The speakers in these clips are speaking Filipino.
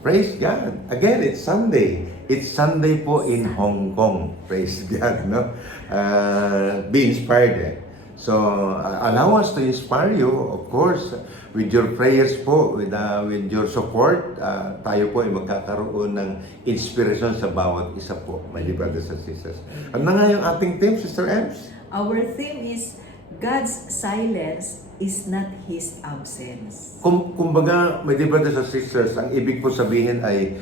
Praise God. Again, it's Sunday. It's Sunday po in Hong Kong. Praise God, no? Be inspired eh. So, allow us to inspire you, of course, with your prayers po, with your support. Tayo po ay magkakaroon ng inspiration sa bawat isa po, my dear brothers and sisters. Ano na nga yung ating theme, Sister Ems? Our theme is God's silence is not His absence. Kumbaga, my dear brothers and sisters, ang ibig po sabihin ay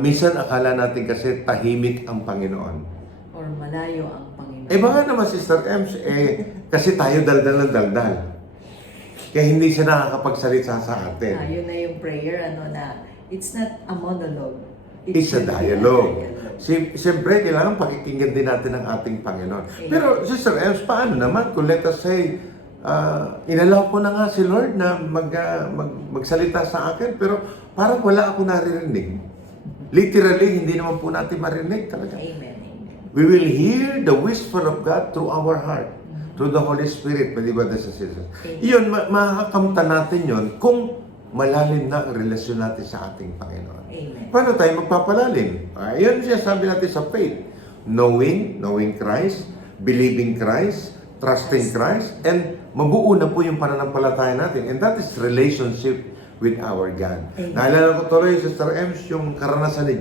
minsan akala natin kasi tahimik ang Panginoon. Or malayo ang Panginoon. Baka naman, Sister Ems, kasi tayo daldal ng daldal. Kaya hindi siya nakakapagsalita sa atin. Yun na yung prayer, na it's not a monologue. It's a dialogue. Siyempre, kailangan pakikinggan din natin ang ating Panginoon. Okay. Pero, Sister Ems, paano naman kung let us say, inalaw ko na nga si Lord na magsalita sa akin, pero parang wala ako naririnig. Literally, hindi naman po natin marinig talaga. Amen. We will hear the whisper of God through our heart, through the Holy Spirit, di ba, this is Jesus? Iyon, makakakamta natin yon kung malalim na ang relasyon natin sa ating Panginoon. Amen. Paano tayo magpapalalim? Iyon siya sabi natin sa faith. Knowing Christ, believing Christ, trusting Christ, and mabuo na po yung pananampalataya natin. And that is relationship with our God. Amen. Naalala ko tuloy, Sister Ems, yung karanasan ni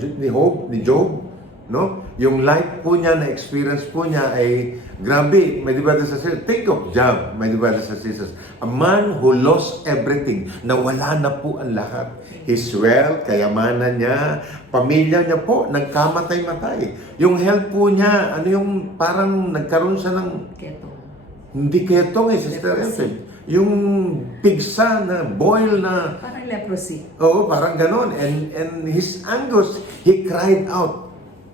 Job, no? Yung life po niya, na experience po niya ay grabe. My dear brothers and sisters, think of Job, my dear brothers and sisters. A man who lost everything, nawala na po ang lahat. His wealth, kayamanan niya, pamilya niya po, nagkamatay-matay. Yung health po niya, yung parang nagkaroon siya ng Ketong. hindi ketong Sister Ems. Yung pigsa na, boil na, Parang leprosy. oo, parang ganon. And his anguish, he cried out.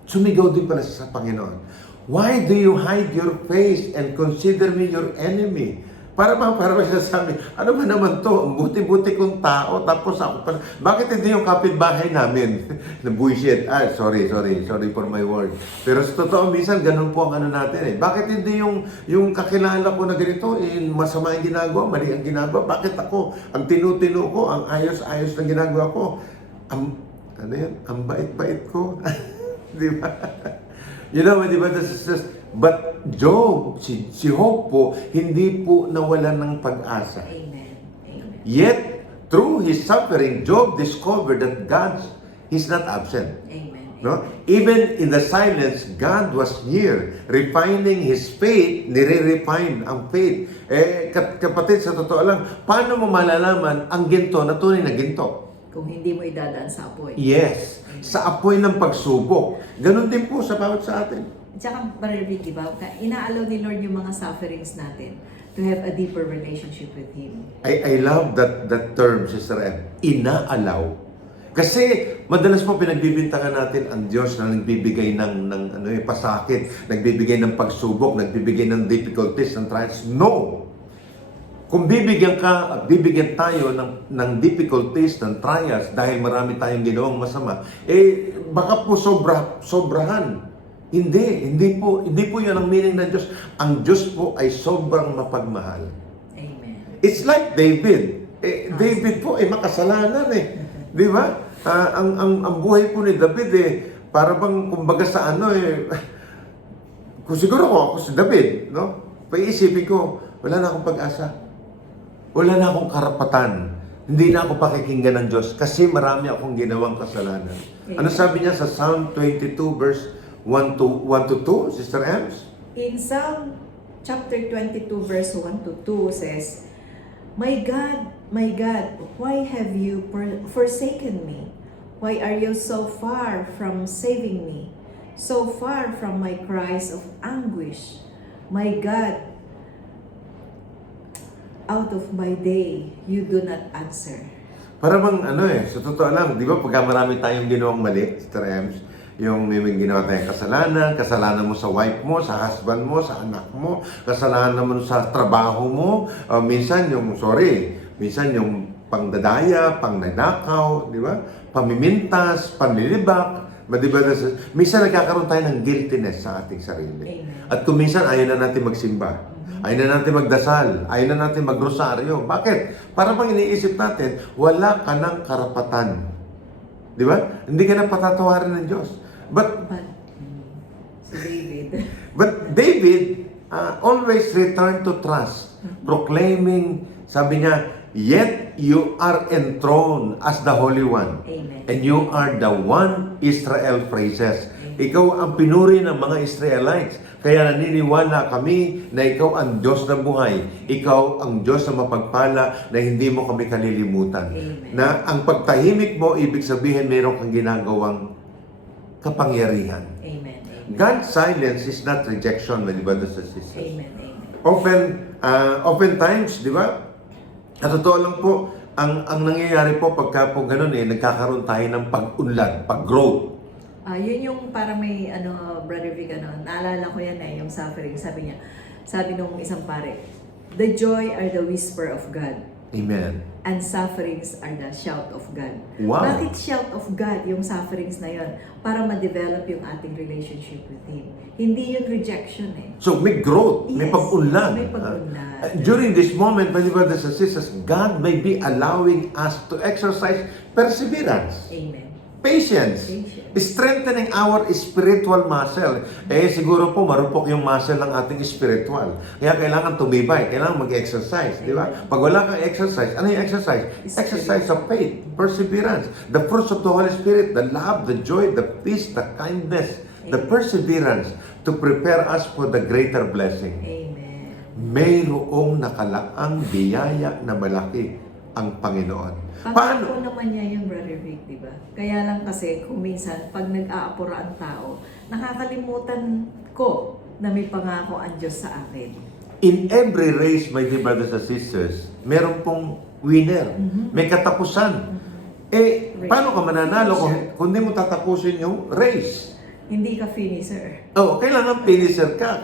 Sumigaw din pala sa Panginoon. Why do you hide your face and consider me your enemy? Para siya sabi, ano ba naman to? Ang buti-buti kong tao, tapos ako pa. Bakit hindi yung kapitbahay namin? Bullshit. Sorry for my word. Pero sa totoo, minsan ganun po ang ano natin eh. Bakit hindi yung kakilala ko na ganito, masama ang ginagawa, mali ang ginagawa? Bakit ako? Ang tinutino ko, ang ayos-ayos na ginagawa ko. Ang bait-bait ko. Di ba? Di ba? But Job, si Job po, hindi po nawalan ng pag-asa. Amen. Yet, through his suffering, Job discovered that He's not absent. Amen. No? Even in the silence, God was near, refining his faith, nire-refine ang faith. Kapatid, sa totoo lang, paano mo malalaman ang ginto na tunay na ginto? Kung hindi mo idadaan sa apoy. Yes, sa apoy ng pagsubok. Ganon din po sa bawat sa atin. At saka, Rick, diba? Inaalaw ni Lord yung mga sufferings natin to have a deeper relationship with Him. I love that term, Sister M. Inaalaw. Kasi madalas po pinagbibintangan natin ang Diyos na nagbibigay ng pasakit, nagbibigay ng pagsubok, nagbibigay ng difficulties, ng trials. No! Kung bibigyan tayo ng difficulties, ng trials, dahil marami tayong ginawang masama, baka po sobrahan. Hindi po yan ang meaning ng Diyos. Ang Diyos po ay sobrang mapagmahal. Amen. It's like David. David po ay makasalanan Di ba? Ang buhay po ni David para bang kumbaga sa kung siguro ako si David, no? Paiisipin ko, wala na akong pag-asa. Wala na akong karapatan. Hindi na ako pakikinggan ng Diyos kasi marami akong ginawang kasalanan. Ano sabi niya sa Psalm 22 verse 1 to 2, Sister Ems? In Psalm chapter 22 verse 1 to 2 says, my God, why have you forsaken me? Why are you so far from saving me? So far from my cries of anguish? My God, out of my day, you do not answer. Para bang sa totoo lang, di ba pagka marami tayong ginawang mali, Sister Ems, yung may ginawa tayong kasalanan mo sa wife mo, sa husband mo, sa anak mo, kasalanan mo sa trabaho mo, minsan yung pangdadaya, pangnanakaw, di ba? Pamimintas, panlilibak, minsan nagkakaroon tayo ng guiltiness sa ating sarili. Amen. At kung minsan ayaw na natin magsimba, ayaw na natin magdasal, ayaw na natin magrosaryo. Bakit? Para bang iniisip natin, wala ka ng karapatan Di ba? Hindi ka na patatawarin ng Diyos. But Si David. But David always returned to trust, proclaiming, sabi niya, yet you are enthroned as the Holy One. Amen. And you are the one Israel praises. Ikaw ang pinuri ng mga Israelites. Kaya naniniwala kami na ikaw ang Diyos ng buhay. Ikaw ang Diyos na mapagpala na hindi mo kami kalilimutan. Amen. Na ang pagtahimik mo, ibig sabihin meron kang ginagawang kapangyarihan. Amen. God's silence is not rejection, my brothers and sisters. Amen. Amen. Oftentimes, di ba? At totoo lang po, ang nangyayari po pagka po ganun nagkakaroon tayo ng pag-unlad, pag-growth. Yun yung parang may Brother Vic, naalala ko yan yung suffering. Sabi nung isang pare, the joy are the whisper of God. Amen. And sufferings are the shout of God. Wow. Bakit shout of God yung sufferings na yun? Para ma-develop yung ating relationship with Him. Hindi yun rejection So may growth, may Yes, pag-unlad. may pag-unlad. During this moment, my brothers and sisters, God may be allowing us to exercise perseverance. Amen. Patience. Strengthening our spiritual muscle. Siguro po marupok yung muscle ng ating spiritual. Kaya kailangan tumibay, kailangan mag-exercise, di ba? Pag wala kang exercise, ano yung exercise? Exercise of faith, perseverance, the fruits of the Holy Spirit, the love, the joy, the peace, the kindness, the perseverance to prepare us for the greater blessing. Amen. Mayroong nakalaang biyaya na malaki ang Panginoon. Pangako naman niya yung Brother Vic, di ba? Kaya lang kasi, kung minsan, pag nag-aapura ang tao, nakakalimutan ko na may pangako ang Diyos sa akin. In every race, my dear brothers and sisters, meron pong winner. May katapusan. Paano ka mananalo kung hindi mo tatapusin yung race? Hindi ka finisher. Kailangan finisher ka.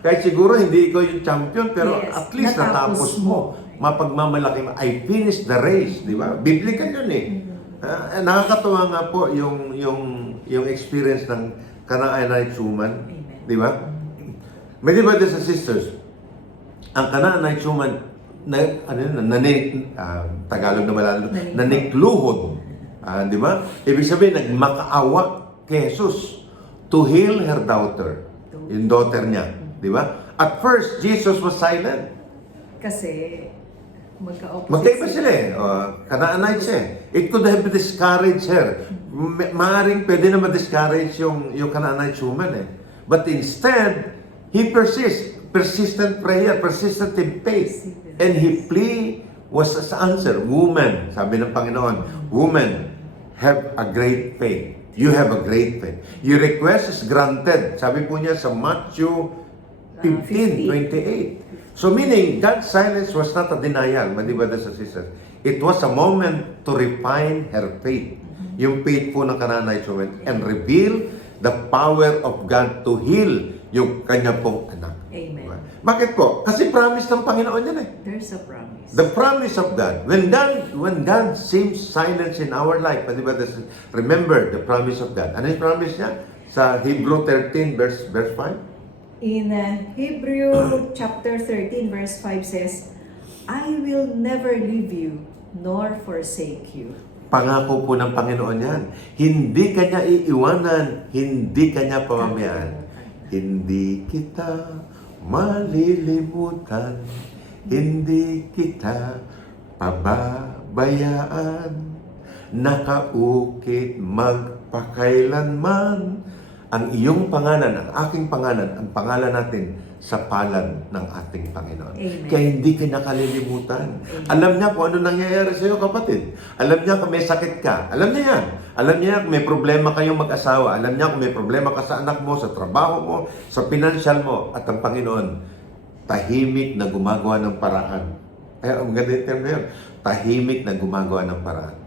Kahit siguro hindi ikaw yung champion, pero Yes, at least natapos natapos mo. Mapagmamalaki mo. I finished the race, di ba? Biblical yun nakakatuwa nga po yung experience ng Canaanite woman, di ba? May di ba, brothers and sisters, ang Canaanite woman, Tagalog na malalo, nanikluhod. Di ba? Ibig sabihin, nagmakaawa kay Jesus to heal her daughter, yung daughter niya. Di ba? At first, Jesus was silent. Kasi, Magkaiba sila Canaanite siya. It could have discouraged her. Maaring pwede na ma-discourage yung Canaanite woman But instead, he persistent prayer, persistent in faith. And his plea was as answer, woman, sabi ng Panginoon, woman, have a great faith. You have a great faith. Your request is granted. Sabi po niya sa Matthew 15:28. So meaning, God's silence was not a denial, my dear brothers and sisters. It was a moment to refine her faith. Yung faith po ng Canaanite woman and reveal the power of God to heal yung kanya pong anak. Amen. Bakit po? Kasi promise ng Panginoon yan There's a promise. The promise of God. When God seems silence in our life, my dear brothers and sisters, remember the promise of God. Ano yung promise niya? Sa Hebrew 13 verse 5? In Hebrew chapter 13 verse 5 says, I will never leave you nor forsake you. Pangako po ng Panginoon yan. Hindi kanya iiwanan, hindi kanya pamamayaan. Hindi kita malilimutan, hindi kita pababayaan, nakaukit magpakailanman. Ang iyong pangalan, ang aking pangalan, ang pangalan natin sa palad ng ating Panginoon. Amen. Kaya hindi ka nakalilimutan. Alam niya kung ano nangyayari sa iyo, kapatid. Alam niya kung may sakit ka. Alam niya yan. Alam niya kung may problema kayong mag-asawa. Alam niya kung may problema ka sa anak mo, sa trabaho mo, sa financial mo. At ang Panginoon, tahimik na gumagawa ng paraan. Kaya ang ganda yung term na yun. Tahimik na gumagawa ng paraan.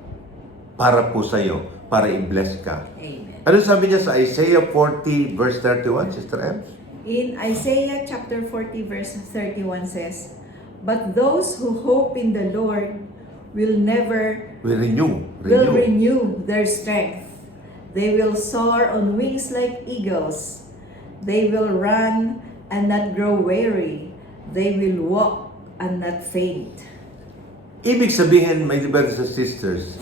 Para po sa iyo, para i-bless ka. Amen. Ano sabi niya sa Isaiah 40 verse 31, Sister Ems? In Isaiah chapter 40 verse 31 says, but those who hope in the Lord will renew their strength. They will soar on wings like eagles. They will run and not grow weary. They will walk and not faint. Ibig sabihin, my brothers and sisters,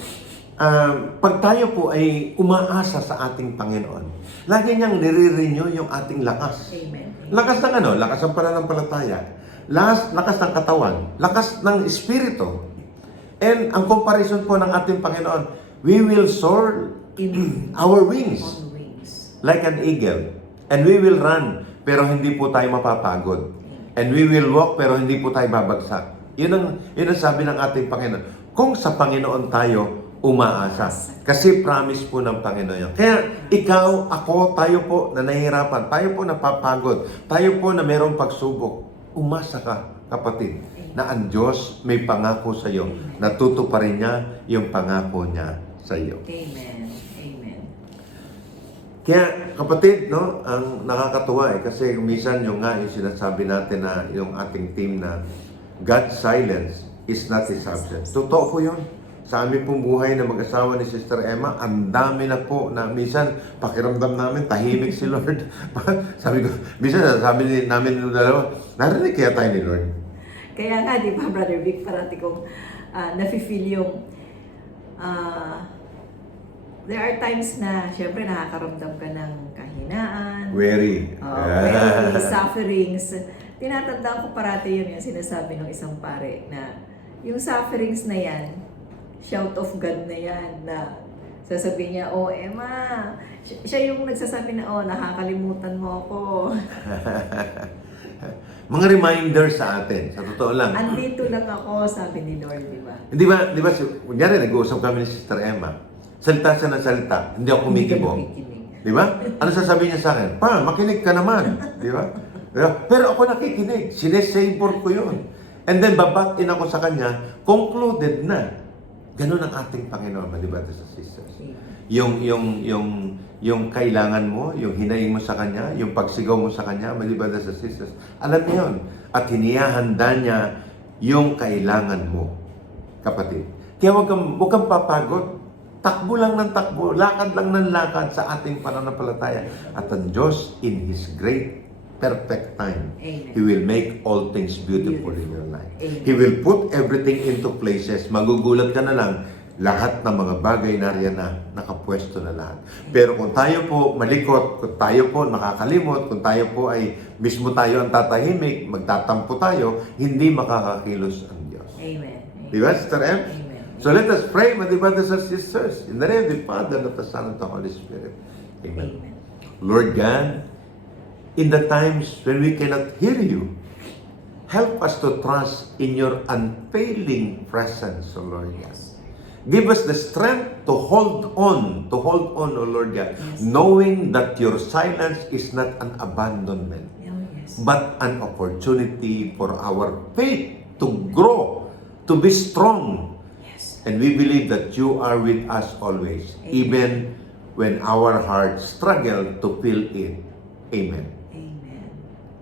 pag tayo po ay umaasa sa ating Panginoon, lagi niyang nire-renew yung ating lakas. Amen. Lakas ng ano? Lakas ng pananampalataya. Lakas ng katawan. Lakas ng espiritu. And ang comparison po ng ating Panginoon, we will soar In our wings on wings. like an eagle. And we will run, pero hindi po tayo mapapagod. And we will walk, pero hindi po tayo babagsak. Yun ang sabi ng ating Panginoon. Kung sa Panginoon tayo umaasa. Kasi promise po ng Panginoon yun. Kaya ikaw, ako, tayo po na nahihirapan. Tayo po napapagod. Tayo po na mayroong pagsubok. Umasa ka, kapatid, na ang Diyos may pangako sa iyo. Natutuparin niya yung pangako niya sa iyo. Amen. Amen. Kaya kapatid, no, ang nakakatuwa kasi minsan yung sinasabi natin na yung ating team na God's silence is not His absence. Totoo po yun. Sa aming pong buhay na mag-asawa ni Sister Emma, ang dami na po na minsan pakiramdam namin, tahimik si Lord. Sabi ko, minsan sabi namin ng dalawa, narinig kaya tayo ni Lord? Kaya nga, di ba, Brother Vic, parati kong nafe-feel yung there are times na, syempre, nakakaramdam ka ng kahinaan. Weary. Weary, sufferings. Tinatandaan ko parati yun, yung sinasabi ng isang pare na yung sufferings na yan, shout of God na yan, na sasabihin niya, oh Emma, siya yung nagsasabi na, oh, nakakalimutan mo ako. Mga reminder sa atin, sa totoo lang. Andito lang ako, sabi ni Lord, di ba? Di ba, kunyari, nag-uusap kami ni Sister Emma. Salita siya ng salita, hindi ako kumikibong. Di ba? Ano sasabihin niya sa akin? Pa, makinig ka naman. Di ba? Pero ako nakikinig. Sinesavor ko yun. And then, babatin ako sa kanya, concluded na. Ganun ang ating Panginoon, di ba, sa sisters? Yung kailangan mo, yung hinaing mo sa Kanya, yung pagsigaw mo sa Kanya, di ba, sa sisters? Alam niya yun. At hinihahanda niya yung kailangan mo, kapatid. Kaya huwag kang papagod. Takbo lang ng takbo, lakad lang ng lakad sa ating pananampalataya. At ang Diyos, in His great, perfect time, Amen. He will make all things beautiful in your life. Amen. He will put everything into places. Magugulat ka na lang, lahat ng mga bagay na riyan na nakapwesto na lahat. Pero kung tayo po malikot, kung tayo po nakakalimot, kung tayo po ay mismo tayo ang tatahimik, magtatampo tayo, hindi makakakilos ang Diyos. Amen. Di ba, Sister M? Amen. So let us pray, my brothers and sisters, in the name of the Father, and of the Son, and of the Holy Spirit. Amen. Amen. Lord God, in the times when we cannot hear you, help us to trust in your unfailing presence, O Lord God. Give us the strength to hold on, O Lord God, knowing that your silence is not an abandonment, but an opportunity for our faith to grow, to be strong. And we believe that you are with us always, even when our hearts struggle to feel it. Amen. Amen.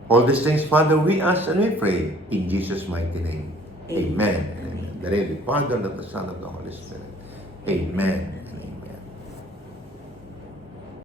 All these things, Father, we ask and we pray in Jesus' mighty name. Amen. Amen. The name of the Father, and of the Son, and of the Holy Spirit. Amen.